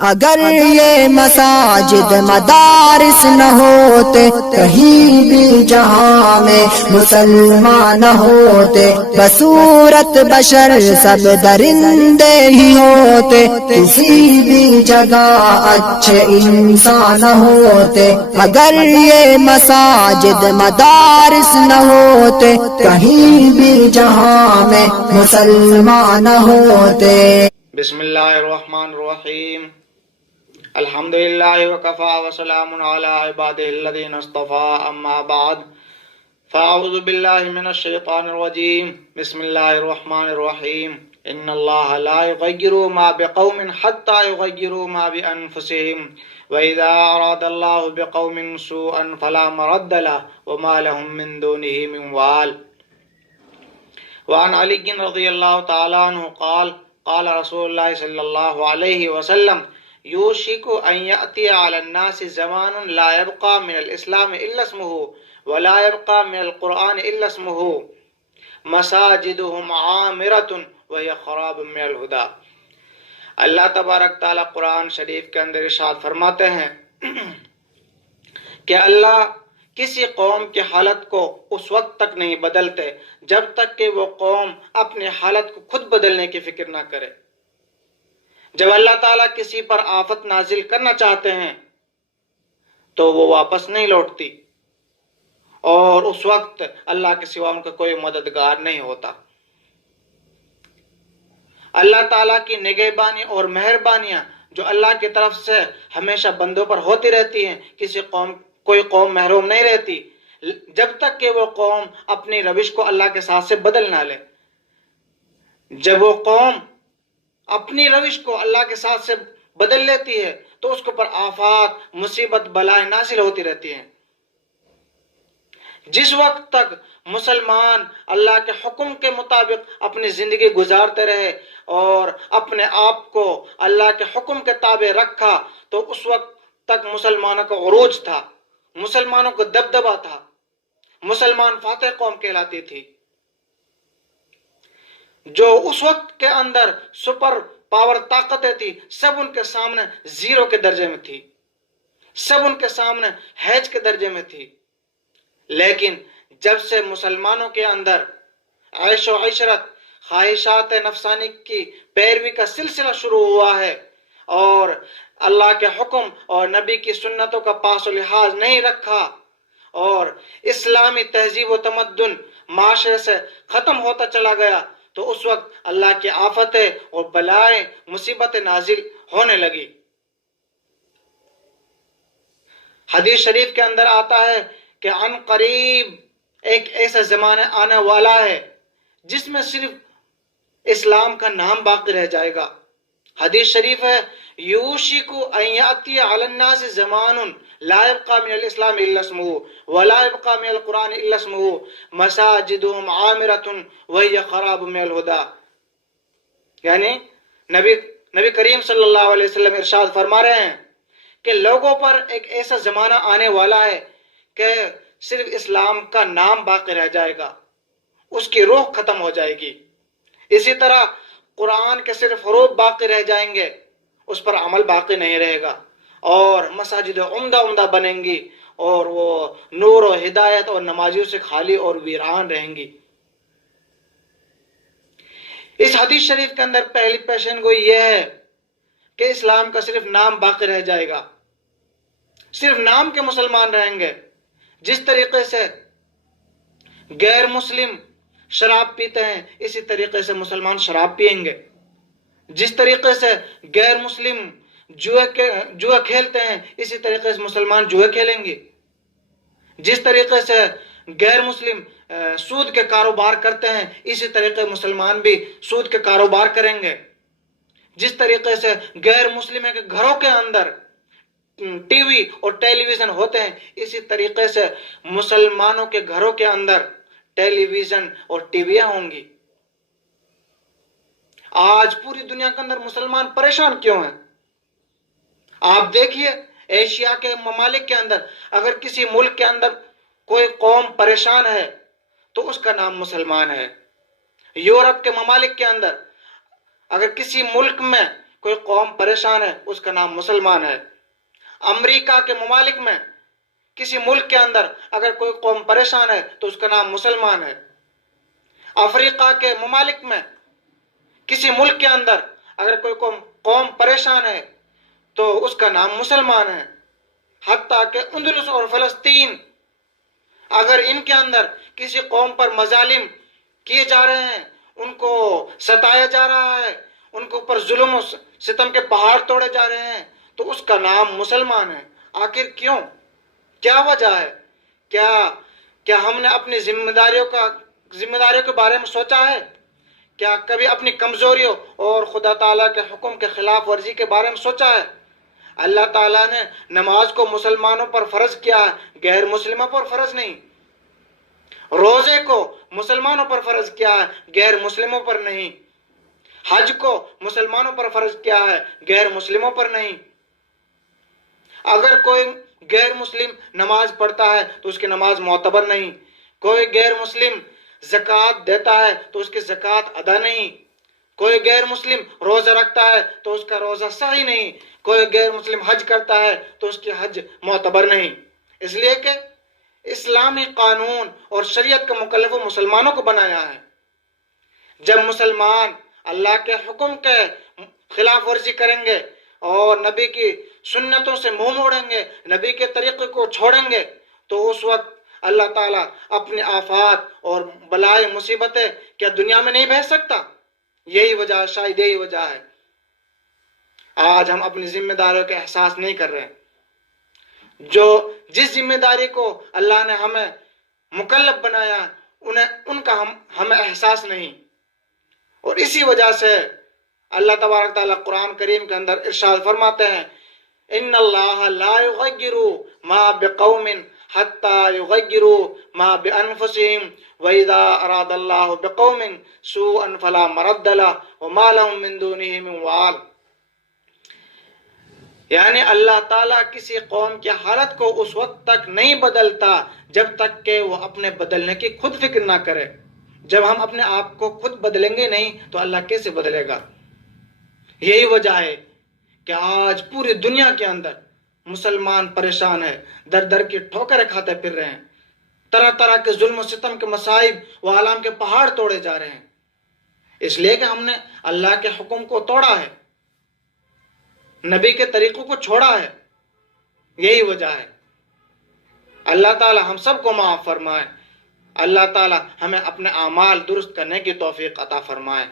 اگر یہ مساجد مدارس نہ ہوتے، کہیں بھی جہاں میں مسلمان نہ ہوتے، بصورت بشر سب درندے ہی ہوتے، کسی بھی جگہ اچھے انسان نہ ہوتے۔ اگر یہ مساجد مدارس نہ ہوتے، کہیں بھی جہاں میں مسلمان نہ ہوتے۔ بسم اللہ الرحمن الرحیم، الحمد للہ وکفا وسلام علی عبادہ الذین اصطفى، اما بعد فاعوذ باللہ من الشیطان الرجیم، بسم اللہ الرحمن الرحیم، ان اللہ لا یغیر ما بقوم حتی یغیروا ما بانفسهم واذا اراد اللہ بقوم سوءا فلا مرد له وما لهم من دونه من وال۔ وعن علی رضی اللہ تعالی عنہ قال قال رسول اللہ صلی اللہ علیہ وسلم یوشک ان یأتی علی الناس زمان لا يبقى من الاسلام الا اسمه ولا يبقى من القرآن الا اسمه مساجدهم عامرة وهي خراب من الهدى۔ اللہ تبارک تعالی قرآن شریف کے اندر ارشاد فرماتے ہیں کہ اللہ کسی قوم کی حالت کو اس وقت تک نہیں بدلتے جب تک کہ وہ قوم اپنی حالت کو خود بدلنے کی فکر نہ کرے۔ جب اللہ تعالیٰ کسی پر آفت نازل کرنا چاہتے ہیں تو وہ واپس نہیں لوٹتی، اور اس وقت اللہ کے سوا ان کا کوئی مددگار نہیں ہوتا۔ اللہ تعالیٰ کی نگہبانی اور مہربانیاں جو اللہ کی طرف سے ہمیشہ بندوں پر ہوتی رہتی ہیں، کوئی قوم محروم نہیں رہتی جب تک کہ وہ قوم اپنی روش کو اللہ کے ساتھ سے بدل نہ لے۔ جب وہ قوم اپنی روش کو اللہ کے ساتھ سے بدل لیتی ہے تو اس کے اوپر آفات، مصیبت، بلائیں نازل ہوتی رہتی ہیں۔ جس وقت تک مسلمان اللہ کے حکم کے مطابق اپنی زندگی گزارتے رہے اور اپنے آپ کو اللہ کے حکم کے تابع رکھا تو اس وقت تک مسلمانوں کا عروج تھا، مسلمانوں کو دبدبا تھا، مسلمان فاتح قوم کہلاتی تھی۔ جو اس وقت کے اندر سپر پاور طاقتیں تھی سب ان کے سامنے زیرو کے درجے میں تھی، سب ان کے سامنے ہیج کے درجے میں تھی۔ لیکن جب سے مسلمانوں کے اندر عیش و عشرت، خواہشات نفسانی کی پیروی کا سلسلہ شروع ہوا ہے اور اللہ کے حکم اور نبی کی سنتوں کا پاس و لحاظ نہیں رکھا اور اسلامی تہذیب و تمدن معاشرے سے ختم ہوتا چلا گیا تو اس وقت اللہ کی آفتیں اور بلائیں، مصیبتیں نازل ہونے لگی۔ حدیث شریف کے اندر آتا ہے کہ عن قریب ایک ایسا زمانہ آنے والا ہے جس میں صرف اسلام کا نام باقی رہ جائے گا۔ حدیث شریف ہے یوشک ان یأتی علی الناس زمان لا يبقى من الاسلام الا اسمه ولا يبقى من القرآن الا اسمه مساجدهم عامرة وهي خراب من الهدى۔ یعنی نبی کریم صلی اللہ علیہ وسلم ارشاد فرما رہے ہیں کہ لوگوں پر ایک ایسا زمانہ آنے والا ہے کہ صرف اسلام کا نام باقی رہ جائے گا، اس کی روح ختم ہو جائے گی۔ اسی طرح قرآن کے صرف حروف باقی رہ جائیں گے، اس پر عمل باقی نہیں رہے گا، اور مساجد عمدہ بنیں گی اور وہ نور و ہدایت اور نمازیوں سے خالی اور ویران رہیں گی۔ اس حدیث شریف کے اندر پہلی پیشن گوئی یہ ہے کہ اسلام کا صرف نام باقی رہ جائے گا، صرف نام کے مسلمان رہیں گے۔ جس طریقے سے غیر مسلم شراب پیتے ہیں اسی طریقے سے مسلمان شراب پیئیں گے، جس طریقے سے غیر مسلم جوا کھیلتے ہیں اسی طریقے سے مسلمان جوا کھیلیں گے، جس طریقے سے غیر مسلم سود کے کاروبار کرتے ہیں اسی طریقے مسلمان بھی سود کے کاروبار کریں گے، جس طریقے سے غیر مسلم کے گھروں کے اندر ٹی وی اور ٹیلی ویژن ہوتے ہیں اسی طریقے سے مسلمانوں کے گھروں کے اندر ٹیلی ویژن اور ٹی ویاں ہوں گی۔ آج پوری دنیا کے اندر مسلمان پریشان کیوں ہیں؟ آپ دیکھیے ایشیا کے ممالک کے اندر اگر کسی ملک کے اندر کوئی قوم پریشان ہے تو اس کا نام مسلمان ہے۔ یورپ کے ممالک کے اندر اگر کسی ملک میں کوئی قوم پریشان ہے اس کا نام مسلمان ہے۔ امریکہ کے ممالک میں کسی ملک کے اندر اگر کوئی قوم پریشان ہے تو اس کا نام مسلمان ہے۔ افریقہ کے ممالک میں کسی ملک کے اندر اگر کوئی قوم پریشان ہے تو اس کا نام مسلمان ہے۔ حتیٰ کہ اندلس اور فلسطین، اگر ان کے اندر کسی قوم پر مظالم کیے جا رہے ہیں، ان کو ستایا جا رہا ہے، ان کے اوپر ظلم و ستم کے پہاڑ توڑے جا رہے ہیں، تو اس کا نام مسلمان ہے۔ آخر کیوں؟ کیا وجہ ہے؟ کیا ہم نے اپنی ذمہ داریوں کے بارے میں سوچا ہے؟ کیا کبھی اپنی کمزوریوں اور خدا تعالیٰ کے حکم کے خلاف ورزی کے بارے میں سوچا ہے؟ اللہ تعالیٰ نے نماز کو مسلمانوں پر فرض کیا ہے، غیر مسلموں پر فرض نہیں۔ روزے کو مسلمانوں پر فرض کیا ہے، غیر مسلموں پر نہیں۔ حج کو مسلمانوں پر فرض کیا ہے، غیر مسلموں پر نہیں۔ اگر کوئی غیر مسلم نماز پڑھتا ہے تو اس کی نماز معتبر نہیں۔ کوئی غیر مسلم زکوٰۃ دیتا ہے تو اس کی زکوٰۃ ادا نہیں۔ کوئی غیر مسلم روزہ رکھتا ہے تو اس کا روزہ صحیح نہیں۔ کوئی غیر مسلم حج کرتا ہے تو اس کی حج معتبر نہیں۔ اس لیے کہ اسلامی قانون اور شریعت کا مکلف مسلمانوں کو بنایا ہے۔ جب مسلمان اللہ کے حکم کے خلاف ورزی کریں گے اور نبی کی سنتوں سے منہ موڑیں گے، نبی کے طریقے کو چھوڑیں گے، تو اس وقت اللہ تعالیٰ اپنے آفات اور بلائے مصیبتیں کیا دنیا میں نہیں بھیج سکتا؟ شاید یہی وجہ ہے آج ہم اپنی ذمہ داریوں کا احساس نہیں کر رہے۔ جس ذمہ داری کو اللہ نے ہمیں مکلف بنایا ان کا ہمیں احساس نہیں، اور اسی وجہ سے اللہ تبارک تعالیٰ قرآن کریم کے اندر ارشاد فرماتے ہیں، ان اللہ لا یغیر ما بقوم حتی یغیروا ما بانفسهم واذا اراد اللہ بقوم سوءا فلا مرد له وما لهم من دونه من وال۔ یعنی اللہ تعالیٰ کسی قوم کی حالت کو اس وقت تک نہیں بدلتا جب تک کہ وہ اپنے بدلنے کی خود فکر نہ کرے۔ جب ہم اپنے آپ کو خود بدلیں گے نہیں تو اللہ کیسے بدلے گا؟ یہی وجہ ہے کہ آج پوری دنیا کے اندر مسلمان پریشان ہے، در در کی ٹھوکریں کھاتے پھر رہے ہیں، طرح طرح کے ظلم و ستم کے مصائب و آلام کے پہاڑ توڑے جا رہے ہیں، اس لیے کہ ہم نے اللہ کے حکم کو توڑا ہے، نبی کے طریقوں کو چھوڑا ہے۔ یہی وجہ ہے۔ اللہ تعالی ہم سب کو معاف فرمائے، اللہ تعالی ہمیں اپنے اعمال درست کرنے کی توفیق عطا فرمائے۔